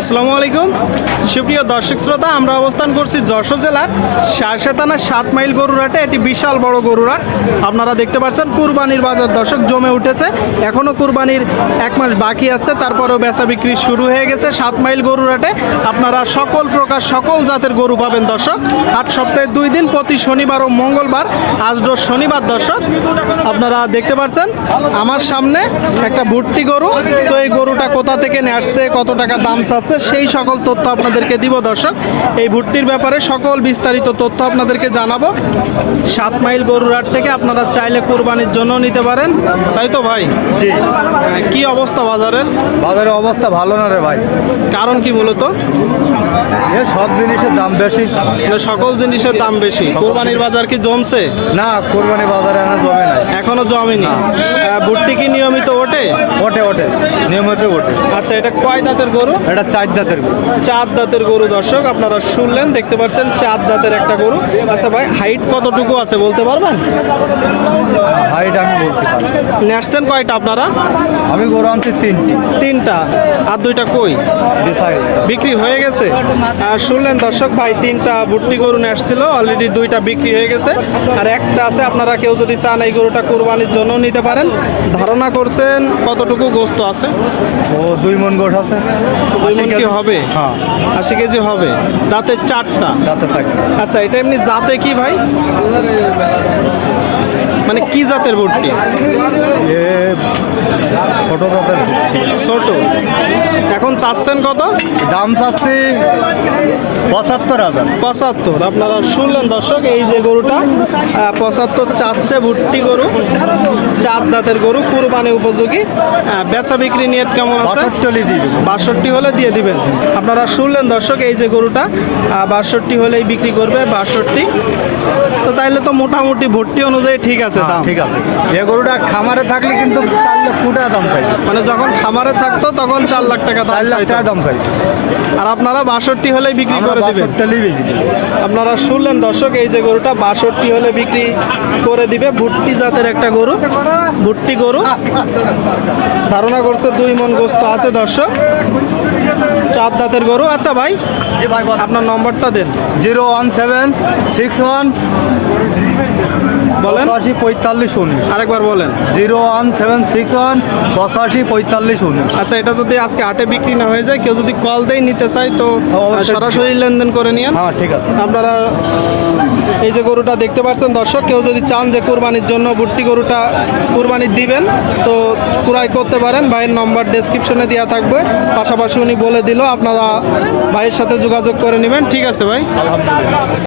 আসসালামু আলাইকুম। সুপ্রিয় দর্শক শ্রোতা, আমরা অবস্থান করছি যশোর জেলার শারসা থানার সাত মাইল গরুরহাটে এটি বিশাল বড় গরুরহাট আপনারা দেখতে পাচ্ছেন, কুরবানির বাজার দর্শক জমে উঠেছে। এখনও কুরবানির এক মাস বাকি আছে, তারপরেও বেচা বিক্রি শুরু হয়ে গেছে সাত মাইল গরুরহাটে আপনারা সকল প্রকার, সকল জাতের গরু পাবেন দর্শক। আট সপ্তাহে দুই দিন, প্রতি শনিবার ও মঙ্গলবার, আজ রোজ শনিবার দর্শক। আপনারা দেখতে পাচ্ছেন, আমার সামনে একটা ভুট্টি গরু। তো এই গরুটা কোথা থেকে নিয়ে আসছে, কত টাকা দাম চাচ্ছে? সেই সকল তথ্য আপনাদেরকে দিব দর্শক। এই ভুট্টির ব্যাপারে সকল বিস্তারিত তথ্য আপনাদেরকে জানাব। সাত মাইল গরুর হাট থেকে আপনারা চাইলে কুরবানির জন্য নিতে পারেন। তাই তো ভাই? জি। কি অবস্থা বাজারের? বাজারের অবস্থা ভালো না রে ভাই। কারণ কি মূলত সব জিনিসের দাম বেশি। সকল জিনিসের দাম বেশি। কোরবানির বাজার কি জমছে? না কোরবানি বাজারে এনে জমে নাই। এখনও জমেনি। ভুট্টি কি নিয়মিত ওঠে? ওঠে ওঠে। আচ্ছা এটা কয় দাঁতের গরু? এটা চার দাঁতের গরু। চার দাঁতের গরু দর্শক আপনারা শুনলেন দেখতে পাচ্ছেন চার দাঁতের একটা গরু। আচ্ছা ভাই হাইট কতটুকু আছে বলতে পারবেন? হাইট নেটছেন কয়টা আপনারা? আমি গরু আনছি তিনটি। তিনটা। আর দুইটা কই? বিক্রি হয়ে গেছে? শুনলেন দর্শক ভাই তিনটা ভুট্টি গরু নেসছিল অলরেডি দুইটা বিক্রি হয়ে গেছে। আর একটা আছে আপনারা কেউ যদি চান এই গরুটা কোরবানির জন্য নিতে পারেন। ধারণা করছেন কতটুকু গোস্ত আছে? ও দুই মন গোশ আছে। দুই আশি কি হবে? হ্যাঁ। আশি কেজি হবে। দাঁতের চারটা? দাঁতে থাকে আচ্ছা এটা এমনি জাতে কি ভাই? মানে কি জাতের বুটটি এ ছোট জাতের ছোট। এখন চাচ্ছেন কত? দাম চাচ্ছি পঁচাত্তর হাজার। পঁচাত্তর। আপনারা শুনলেন দর্শক এই যে গরুটা পঁচাত্তর চাচ্ছে ভুট্টি গরু চার দাঁতের গরু কুরবানি উপযোগী। বেচা বিক্রি নিয়ে কেমন আছে? বাষট্টি হলে দিয়ে দিবেন। আপনারা শুনলেন দর্শক এই যে গরুটা বাষট্টি হলেই বিক্রি করবে বাষট্টি। তো তাইলে তো মোটামুটি ভর্তি অনুযায়ী ঠিক আছে হ্যাঁ, দাম। ঠিক আছে। এ গরুটা খামারে থাকলে কিন্তু চার লাখ ফুটা দাম চাই। মানে যখন খামারে থাকতো তখন চার লাখ টাকা দাম চার লাখ টাকা দাম চাই আর আপনারা বাষট্টি হলেই বিক্রি করে দিবেন। আপনারা শুনলেন দর্শক এই যে গরুটা বাষট্টি হলে বিক্রি করে দিবে। ভুট্টি জাতের একটা গরু ভুট্টি গরু। ধারণা করছে দুই মন গোস্ত আছে দর্শক। চার দাঁতের গরু। আচ্ছা ভাই ভাই আপনার নম্বরটা দেন। Zero one seven six one বলেন। পঁচাশি পঁয়তাল্লিশ উনিশ। আরেকবার বলেন। Zero one seven six one পঁচাশি পঁয়তাল্লিশ উনিশ। আচ্ছা এটা যদি আজকে হাটে বিক্রি না হয়ে যায় কেউ যদি কল দেয় নিতে চায় তো সরাসরি লেনদেন করে নিয়ে হ্যাঁ ঠিক আছে। আপনারা এই যে গরুটা দেখতে পাচ্ছেন দর্শক কেউ যদি চান যে কুরবানির জন্য ভুট্টি গরুটা কুরবানি দিবেন তো ক্রয় করতে পারেন। ভাইয়ের নম্বর ডেসক্রিপশনে দেওয়া থাকবে। পাশাপাশি উনি বলে দিল আপনারা ভাইয়ের সাথে যোগাযোগ করে নেবেন। ঠিক আছে ভাই?